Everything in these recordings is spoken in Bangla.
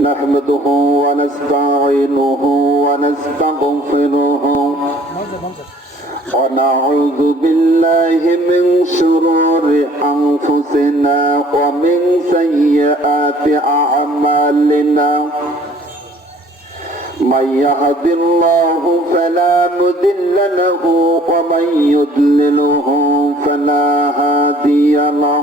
نحمده ونستعينه ونستغفره ونعوذ بالله من شرور أنفسنا ومن سيئات أعمالنا من يهد الله فلا مضل له ومن يضلله فلا هادي له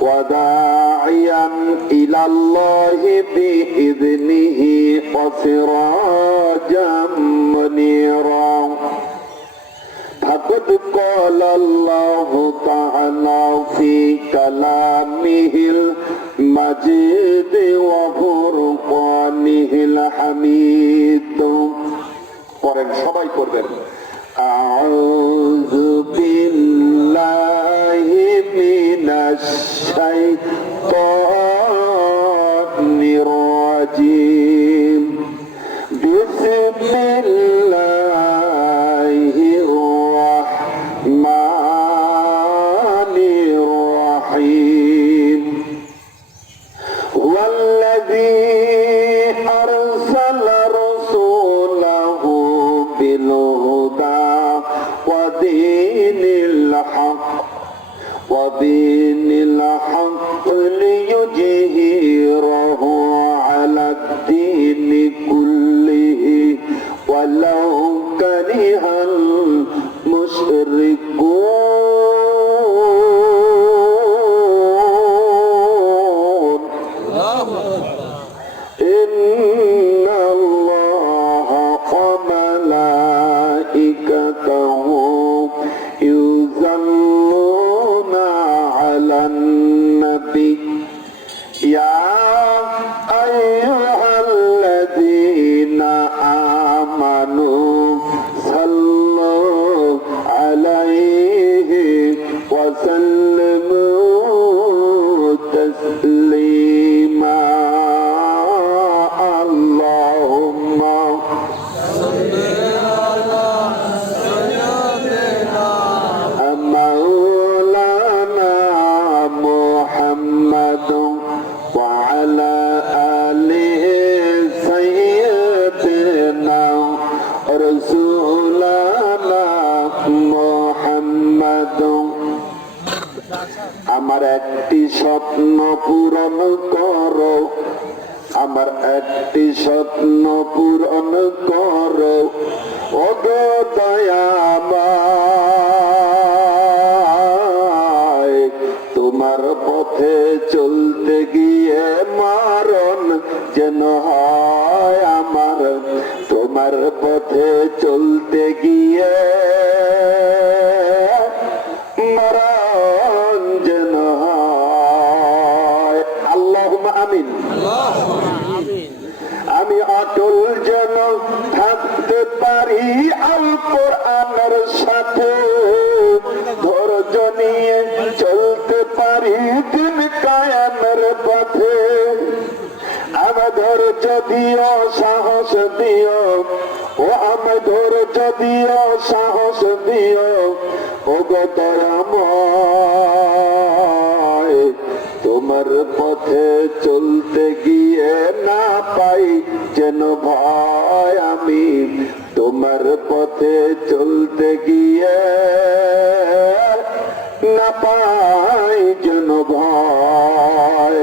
وداعيا إلى الله بإذنه وسراجا منيرا فقد قال الله تعالى في كلامه المجيد وفرقانه الحميد করেন সবাই করবেন أعوذ بالله من الشيطان Thầy তোমার পথে চলতে গিয়ে না পাই, যেন ভয় আমি। তোমার পথে চলতে গিয়ে না পাই, যেন ভয়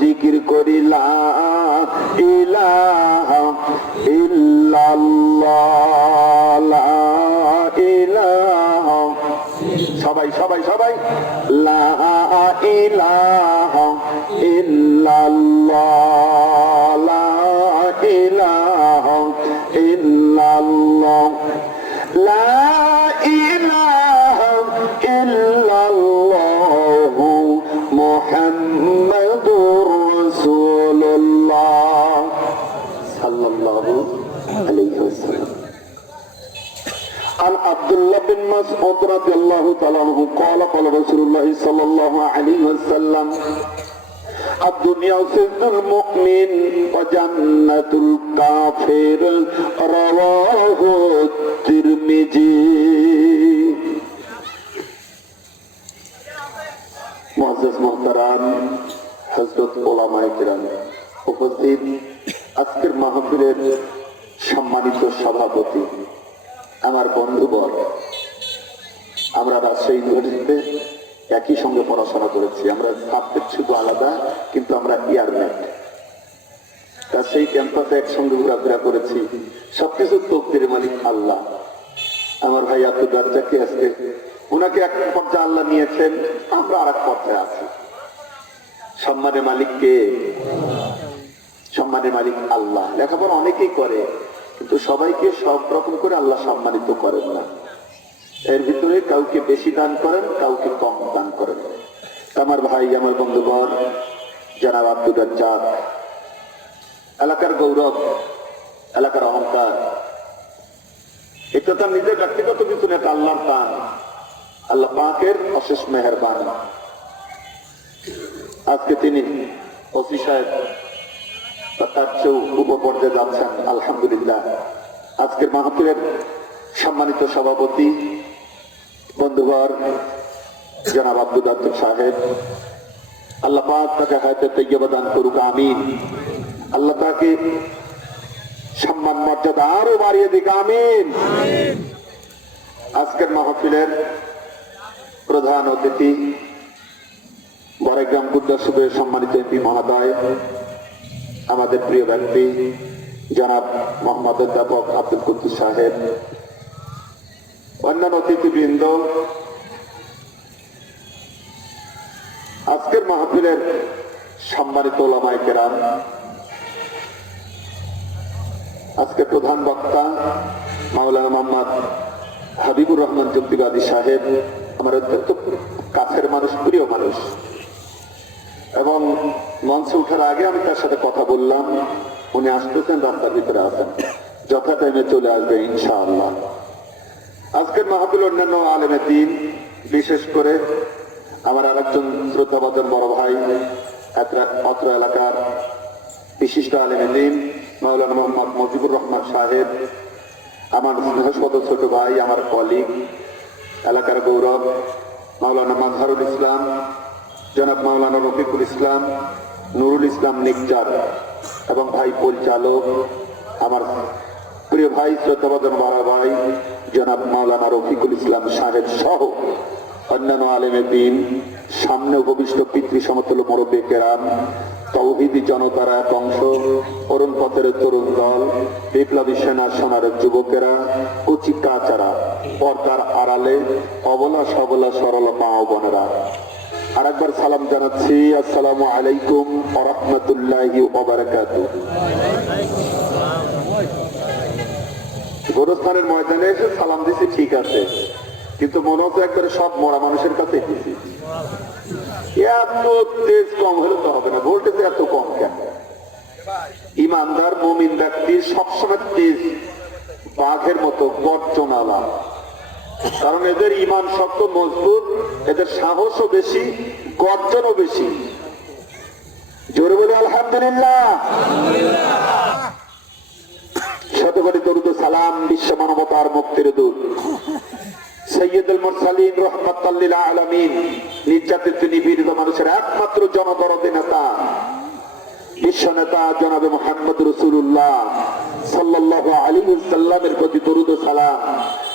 জিকির করিলা ইলাহা ইল্লাল্লাহ ইলাহা সবাই সবাই সবাই লা ইলাহা ইল্লাল্লাহ। عن عبد الله بن مسعود رضي الله تعالى عنه قال قال رسول الله صلى الله عليه وسلم الدنيا سجن المؤمن وجنة الكافر رواه الترمذي মুআজ্জাজ মুহতারাম হযরত ওলামায়ে কেরাম উপস্থিত আজকের মাহফিলের সম্মানিত সভাপতি আমার বন্ধুবর আমরা রাজশাহী ইউনিভার্সিটিতে একই সঙ্গে পড়াশোনা করেছি। আমরা সাবজেক্ট শুধু আলাদা, কিন্তু আমরা ইয়ারমেট রাজশাহী ক্যাম্পাসে একসঙ্গে ঘোরাফেরা করেছি। সবকিছু তকদির মালিক আল্লাহ। আমার ভাই আব্দুল রাজ্জাককে আজকে ওনাকে এক পর্যায়ে আল্লাহ নিয়েছেন, আমরা আর এক পর্যায়ে আছি। সম্মানের মালিক কে? সম্মানের মালিক আল্লাহ। লেখাপড়া অনেকেই করে। কিন্তু সবাইকে সব রকম করে আল্লাহ সম্মানিত করেন না। এর ভিতরে কাউকে বেশি দান করেন, কাউকে কম দান করেন। আমার ভাই, আমার বন্ধুগণ, জানাব আব্দুল রাজ্জাক, এলাকার গৌরব, এলাকার অহংকার এটা তার নিজের ব্যক্তিগত কিছু না, এটা আল্লাহর দান। আল্লাহ পাকের অশেষ মেহরবান। আজকে তিনি ওসি সাহেব তার চেয়েও উপপর্যায়ে যাচ্ছেন, আলহামদুলিল্লাহ। আজকের মাহফিলের সম্মানিত সভাপতি বন্ধুবর জনাব আব্দুল আব্দুল সাহেব, আল্লাহ পাক তাকে হায়তে তৈয়বা দান করুক, আমিন। আল্লাহ তাকে সম্মান, মর্যাদা আরও বাড়িয়ে দিক, আমিন। আজকের মাহফিলের প্রধান অতিথি বড়গ্রাম গুদ্দাসুবের সম্মানিত এমপি মহোদয় আমাদের প্রিয় ব্যক্তি, জনাব মোহাম্মদ অধ্যাপক আব্দুল কুদ্দুস সাহেব, অন্যান্য অতিথিবৃন্দ, আজকের মাহফিলের সম্মানিত ওলামাই কেরাম, আজকে প্রধান বক্তা মাওলানা মোহাম্মদ হাবিবুর রহমান যুক্তিবাদী সাহেব, আমার অত্যন্ত কাছের মানুষ, প্রিয় মানুষ, এবং মঞ্চে ওঠার আগে আমি তার সাথে কথা বললাম। উনি আসতেছেন, রাস্তার ভিতরে আছেন। যথা টাইমে চলে আসবে, ইনশাআল্লাহ। আজকের মাহফিল অন্যান্য আলেমে দিন, বিশেষ করে আমার আরেকজন শ্রদ্ধাবাদন বড় ভাই অত্র এলাকার বিশিষ্ট আলেমে দিন, মাওলানা মোহাম্মদ মজিবুর রহমান সাহেব, আমার স্নেহসদ ছোট ভাই, আমার কলিগ এলাকার গৌরব, মাওলানা মাজহারুল ইসলাম জনাব মাওলানা রফিকুল ইসলাম, নুরুল ইসলাম নিকজার এবং ভাই পরিচালক আমার প্রিয় ভাই শ্রদ্ধাবাদন বড় ভাই, জনাব মাওলানা রফিকুল ইসলাম সাহেব সহ অন্যান্য আলেমের দিন, সামনে উপবিষ্ট পিতৃ সমতুল্য মুরব্বী কেরাম, তৌহিদি জনতার এক অংশ, অরুণ পথের তরুণ দল, বিপ্লবী সেনা সোনার যুবকেরা, কুচি কাচারা, পর্দার আড়ালে অবলা সবলা সরল মা বোনেরা। আরেকবার সালাম জানাচ্ছি। আসসালামু আলাইকুম ওরহমতুল্লাহি ওবারাকাতু গোরস্থানের ময়দানে এসে সালাম দিছি, ঠিক আছে। কিন্তু মনে হচ্ছে একবারে সব মরা মানুষের কাছে দিছি এত তেজ কম হলে তো হবে না, ভোল্টেজ এত কম কেন? ইমানদার, মমিন ব্যক্তি সবসময় তেজ, বাঘের মতো গর্জনালা কারণ এদের ইমান শক্ত, মজবুত, এদের সাহসও বেশি, গর্জনও বেশি। আলহামদুলিল্লাহ। সালাম বিশ্ব মানবতার মুক্তির একমাত্র নেতা। বিশ্ব নেতা জনাবে মোহাম্মদ রসুল্লাহ সাল্লাল্লাহু আলাইহি সাল্লামের প্রতি দরুদ সালাম।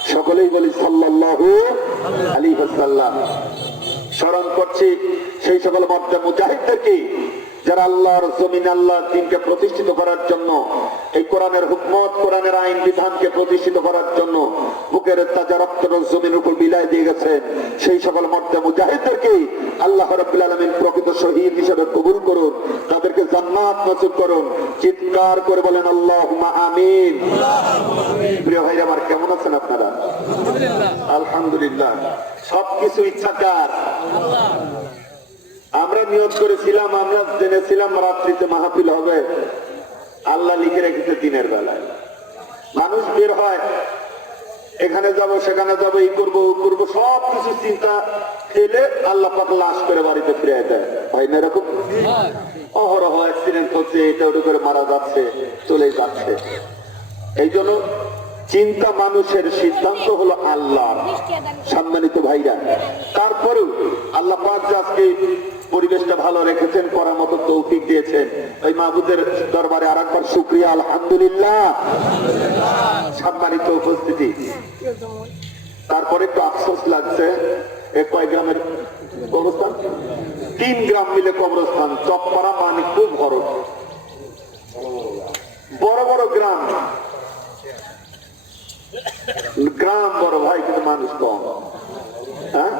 সকলেই বলি সাল্লাল্লাহু আলী হাসাল্লাহ স্মরণ করছি, সেই সকল মর্যাদা মুজাহিদদেরকে যারা আল্লাহর জমিন আল্লাহ দিনকে প্রতিষ্ঠিত করার জন্য এই কোরআনের হুকমত কোরআনের আইন বিধানকে প্রতিষ্ঠিত করার জন্য বুকের তাজা রক্ত জমির উপর বিলাই দিয়ে গেছেন সেই সকল মর্দে মুজাহিদদেরকে আল্লাহ রব্বুল আলমিন প্রকৃত শহীদ হিসেবে কবুল করুন তাদেরকে জান্নাত নসিব করুন। চিৎকার করে বলেন আল্লাহ আমিন। প্রিয় ভাই আমার কেমন আছেন আপনারা? আলহামদুলিল্লাহ। সবকিছু ইচ্ছাকার। আমরা নিয়োগ করেছিলাম আমরা জেনেছিলাম রাত্রিতে মাহফিল হবে। আল্লাহ লিখে রেখেছে দিনের বেলায়। মানুষ বের হয়, এখানে যাব, সেখানে যাব, এই করব, ও করব সব কিছু চিন্তা ফেলে আল্লাহ পাক লাশ করে বাড়িতে ফিরে দেয়। ভাই না এরকম? অহরহ অ্যাক্সিডেন্ট হচ্ছে, এটা ওটা করে মারা যাচ্ছে, চলে যাচ্ছে। এই জন্য চিন্তা মানুষের সিদ্ধান্ত হলো আল্লাহ সম্মানিত ভাইরা, তারপরেও আল্লাহ আজকে পরিবেশটা ভালো রেখেছেন, করার মতো তৌফিক দিয়েছেন, ওই মাহবুদের দরবারে আর একবার শুক্রিয়া, আলহামদুলিল্লাহ। সম্মানিত উপস্থিতি। তারপরে একটু আফসোস লাগছে, এ কয় গ্রামের কবরস্থান? তিন গ্রাম মিলে কবরস্থান, চকপাড়া মানিকপুর ভরত। বড় বড় গ্রাম গ্রাম বড় ভাই কিন্তু মানুষ কম। হ্যাঁ?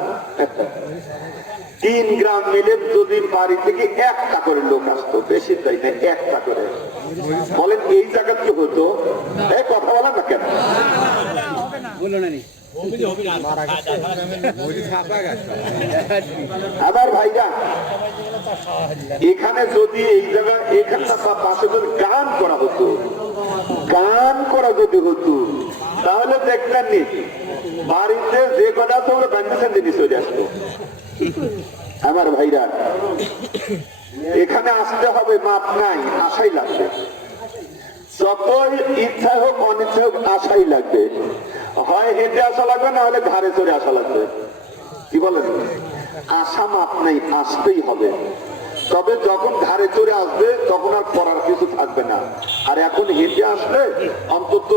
তিন গ্রাম মিলে যদি বাড়ি থেকে একটা করে লোক আসতো বেশি তাই না? একটা করে। বলেন এই জায়গা কি হতো? এই কথা বলেন না কেন? আবার ভাইরা এখানে যদি এই জায়গা এখানে পাশে যদি গান করা হতো গান করা যদি হতো তাহলে দেখতেন নি, বাড়িতে যে কটা আছে ওগুলো কন্ডিশন চলে আসতো আমার ভাইরা, এখানে আসতে হবে মাপ নাই, আশাই লাগবে। যতই ইচ্ছা হোক অনিচ্ছা হোক, আশাই লাগবে। হয় হেঁটে আসা লাগবে, না হলে ঘাড়ে চড়ে আসা লাগবে। কি বলেন? আশা মাপ নেই, আসতেই হবে। তবে যখন ঘাড়ে চড়ে আসবে, তখন আর পড়ার কিছু থাকবে না। আর এখন হেঁটে আসলে অন্তত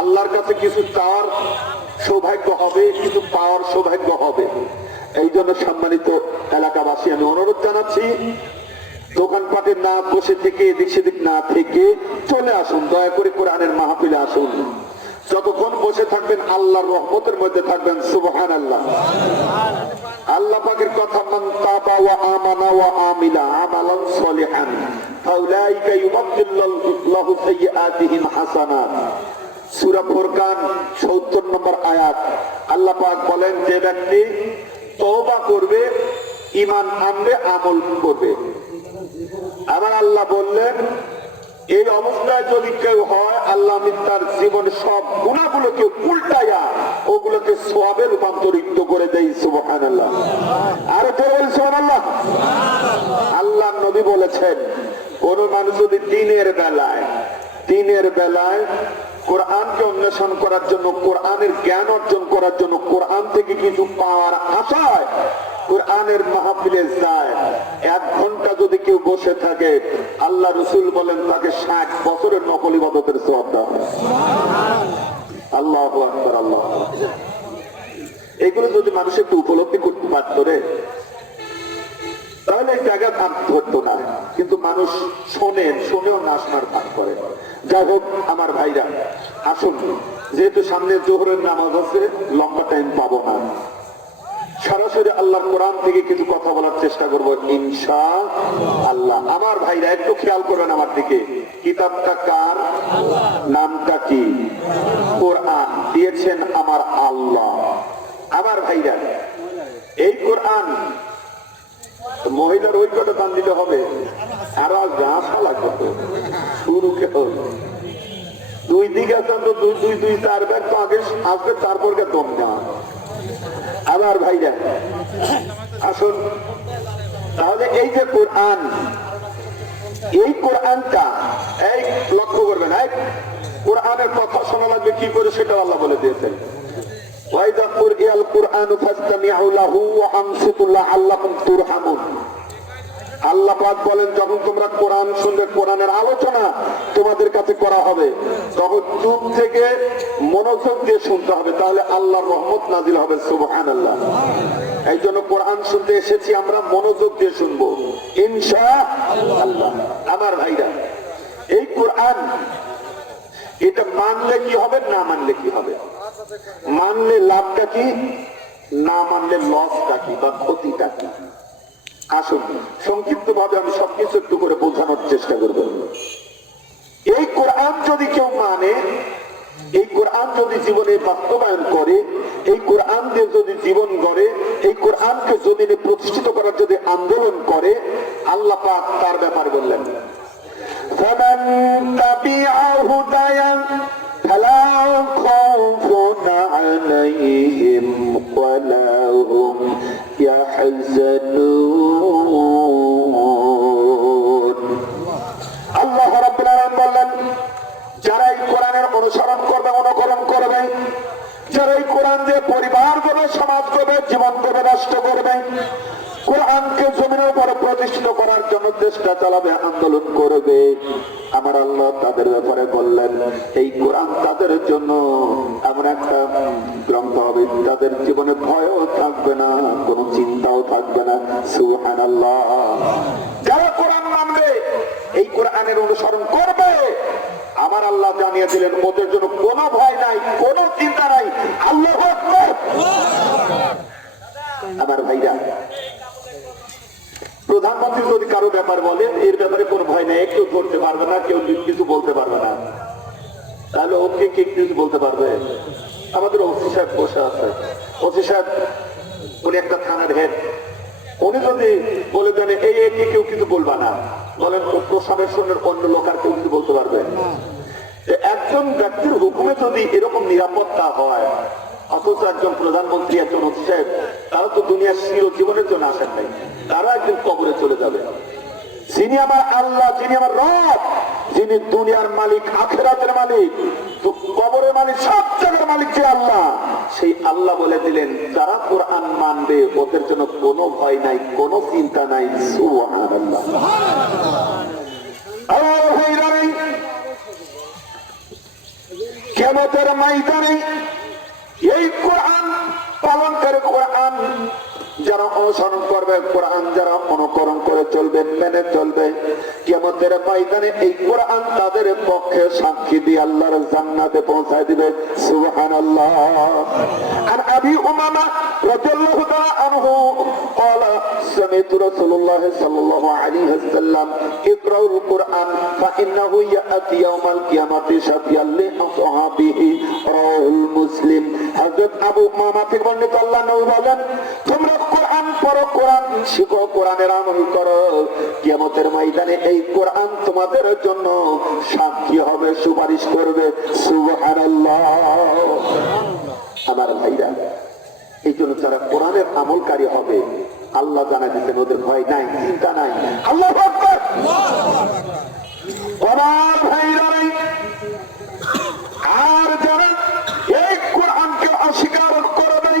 আল্লাহর কাছে কিছু চাওয়ার সৌভাগ্য হবে, কিছু পাওয়ার সৌভাগ্য হবে। এই জন্য সম্মানিত এলাকাবাসী, আমি অনুরোধ জানাচ্ছি দোকানপাটে না, বসে থেকে এদিক সেদিক না থেকে চলে আসুন, দয়া করে কোরআনের মাহফিলে আসুন। যতক্ষণ বসে থাকবেন, আল্লাহর রহমতের মধ্যে থাকবেন সুবহান আল্লাহ আল্লাহ পাকের কথা, মান তাবা ওয়া আমানা ওয়া আমিলা আমালান সলিহান, ফাউলাইকা ইউবাদদিল্লাহু সাইয়্যাতিহিম হাসানাত। সূরা ফুরকান 70 নম্বর আয়াত। আল্লাহ পাক বলেন, যে ব্যক্তি তওবা করবে, ঈমান আনবে, আমল করবে। আবার আল্লাহ বললেন এই অবস্থায় যদি কেউ হয়, আল্লাহ তার জীবনে সব গুণাগুলোকে উল্টাইয়া ওগুলোকে সোয়াবে রূপান্তরিত করে দেই সুবহান আল্লাহ আরও তো বলছেন আল্লাহ আল্লাহ নবী বলেছেন, কোন মানুষ যদি দিনের বেলায় দিনের বেলায় কোরআনকে অন্বেষণ করার জন্য, কোরআনের জ্ঞান অর্জন করার জন্য কোরআন থেকে কিছু পাওয়ার আশায় কোরআনের মাহফিলে যায়, এক ঘণ্টা যদি কেউ বসে থাকে, আল্লাহ রসুল বলেন তাকে ষাট বছরের নকল ইবাদতের সব দেওয়া আল্লাহ আল্লাহ এগুলো যদি মানুষ একটু উপলব্ধি করতে পারত রে, তাহলে জায়গা ভাগ ধরতো না। কিন্তু মানুষ শোনেন, শোনেও না শোনার ভাগ করে। যাই হোক, আমার ভাইরা, আসুন, যেহেতু সামনে জোহরের নামাজ আছে, লম্বা টাইম পাবো না। সরাসরি আল্লাহর কোরআন থেকে কিছু কথা বলার চেষ্টা করব, ইনশা আল্লাহ। আমার ভাইরা, একটু খেয়াল করবেন আমার দিকে। কিতাবটা কার? নামটা কি? কোরআন। দিয়েছেন আমার আল্লাহ। আমার ভাইরা, এই কোরআন মহিলার কটা দান দিতে হবে। আরও গাছা লাগবে তো। শুরু কেউ দুই দিকে তো দুই দুই দুই চার ব্যাগ তো আগে আসবে, তারপর দম নেওয়া আবার ভাইরা। আসুন, তাহলে এই যে কোরআন, এই কোরআনটা, এই লক্ষ্য করবেন এক কোরআনের কথা শোনা লাগবে, কি করে সেটা আল্লাহ বলে দিয়েছেন। ওয়াইদা কুরআনু ফাসতামিউ লাহু ওয়া আনসিতু লাআল্লাকুম তুরহামুন। আল্লাহ পাক বলেন, যখন তোমরা কোরআন শুনবে, কোরআনের আলোচনা তোমাদের কাছে করা হবে, তখন চুপ থেকে মনোযোগ দিয়ে শুনতে হবে, তাহলে আল্লাহর রহমত নাজিল হবে সুবহান আল্লাহ এই জন্য কোরআন শুনতে এসেছি, আমরা মনোযোগ দিয়ে শুনব ইনশা আল্লাহ আমার ভাইরা, এই কোরআন, এটা মানলে কি হবে, না মানলে কি হবে? মানলে লাভটা কি, না মানলে লসটা কি, বা ক্ষতিটা কি? আসুন সংক্ষিপ্ত ভাবে আমি সবকিছু একটু করে বোঝানোর চেষ্টা করব এই কোরআন যদি কেউ মানে এই কোরআন যদি জীবনে বাস্তবায়ন করে এই কোরআন দিয়ে যদি জীবন গড়ে এই কোরআনকে জমিনে প্রতিষ্ঠিত করার যদি আন্দোলন করে আল্লাহ পাক তার ব্যাপার বললেন فمن تبع هدايا فلا خوف عليهم ولا هم يحزنون আল্লাহ রাব্বুল আলামিন বললেন যারা এই কোরআনের অনুসরণ করবে অনুকরণ করবে যারা এই কোরআন দিয়ে পরিবার করবে সমাজ করবে জীবন করবে রাষ্ট্র করবে কোরআনকে জমিনের উপরে প্রতিষ্ঠিত করার জন্য চেষ্টা চালাবে আন্দোলন করবে আমার আল্লাহ তাদের ব্যাপারে বললেন এই কোরআন তাদের জন্য এমন একটা গ্রন্থ হবে। তাদের জীবনে ভয়ও থাকবে না, কোনো চিন্তাও থাকবে না। সুহান যারা কোরআন মানবে, এই কোরআনের অনুসরণ করবে। আমার আল্লাহ জানিয়ে দিলেন, ওদের জন্য কোনো ভয় নাই, কোনো চিন্তা নাই। আল্লাহ আমার ভাইরা, প্রধানমন্ত্রী যদি কারও ব্যাপার বলে এর ব্যাপারে কোনো ভয় নেই। একটু ধরতে পারবে না, কেউ কিছু বলতে পারবে না। তাহলে ওকে কে কিছু বলতে পারবে? আমাদের ওসি সাহেব বসে আছে। ওসি সাহেব, উনি একটা থানার হেড উনি যদি বলে দেন এই একে কেউ কিছু বলবা না। বলেন প্রসাবের সঙ্গে অন্য লোক আর কেউ কিছু বলতে পারবে। একজন ব্যক্তির হুকুমে যদি এরকম নিরাপত্তা হয়, অথচ একজন প্রধানমন্ত্রী, একজন ওসি সাহেব, তারা তো দুনিয়ার চির জীবনের জন্য আসেন নাই। তারা একজন কবরে চলে যাবে। যিনি আমার আল্লাহ, যিনি আমার রব, যিনি দুনিয়ার মালিক, আখেরাতের মালিক কবরের মালিক সব জায়গার মালিক যে আল্লাহ সেই আল্লাহ বলে দিলেন, যারা কোরআন মানবে, ওদের জন্য কোনো ভয় নাই, কোনো চিন্তা নাই। কেমতের মাইদানে এই কোরআন পালন করে কোরআন যারা অনুসরণ করবে কোরআন যারা অনুকরণ করে চলবে মেনে চলবে কেমতের ময়দানে এই কোরআন তাদের পক্ষে সাক্ষী দিয়ে আল্লাহর জান্নাতে পৌঁছায় দিবে সুবহান আল্লাহ আর আবি উমামা রাদিয়াল্লাহু তাআলা আনহু قال سمعت رسول الله صلى الله عليه وسلم اقرأوا القرآن فإنه يأتي يوم القيامة شفيعا لأصحابه رواه المسلم হযরত আবু উমামা থেকে বর্ণিত আল্লাহ নবী বলেন তোমরা কোরআন পড়ো কোরআন শিখো কোরআনের আমল করো। কিয়ামতের ময়দানে এই কোরআন তোমাদের জন্য সাক্ষী হবে সুপারিশ করবে। সুবহানাল্লাহ। আমার ভাইরা এই জন্য যারা কোরআনের আমলকারী হবে আল্লাহ জানা দিচ্ছেন ওদের ভয় নাই চিন্তা নাই। আল্লাহ আকবার! আমার ভাইরা নাই। আর যারা এই কোরআনকে অস্বীকার করবে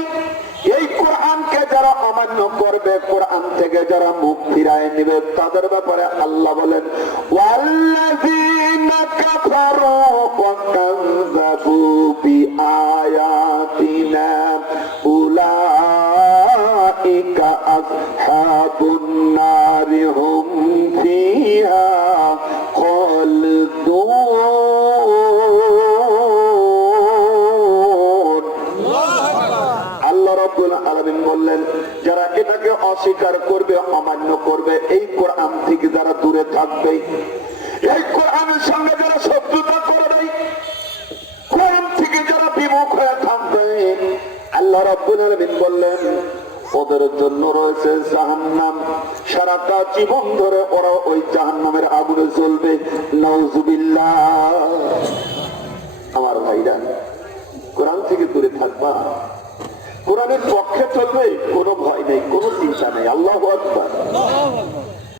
এই কোরআনকে যারা অমান্য করবে কোরআন থেকে যারা মুখ ফিরায় নেবে তাদের ব্যাপারে আল্লাহ বলেন বিআয়াতিনা রাব্বুল আলামিন বললেন, যারা এটাকে অস্বীকার করবে, অমান্য করবে, এই কোরআন থেকে যারা দূরে থাকবে, এই কোরআনের সঙ্গে যারা শত্রুতা করবে, কোরআন থেকে যারা বিমুখ হয়ে থাকবে, আল্লাহ রাব্বুল আলামিন বললেন, ওদের জন্য রয়েছে জাহান্নাম। সারাটা জীবন ধরে ওরা ওই জাহান্নামের আগুনে জ্বলবে। নওজুবিল্লাহ আমার ভাইরা, কোরআন থেকে দূরে থাকবা। কোরআনের পক্ষে চলবে কোনো ভয় নেই কোনো চিন্তা নেই। আল্লাহ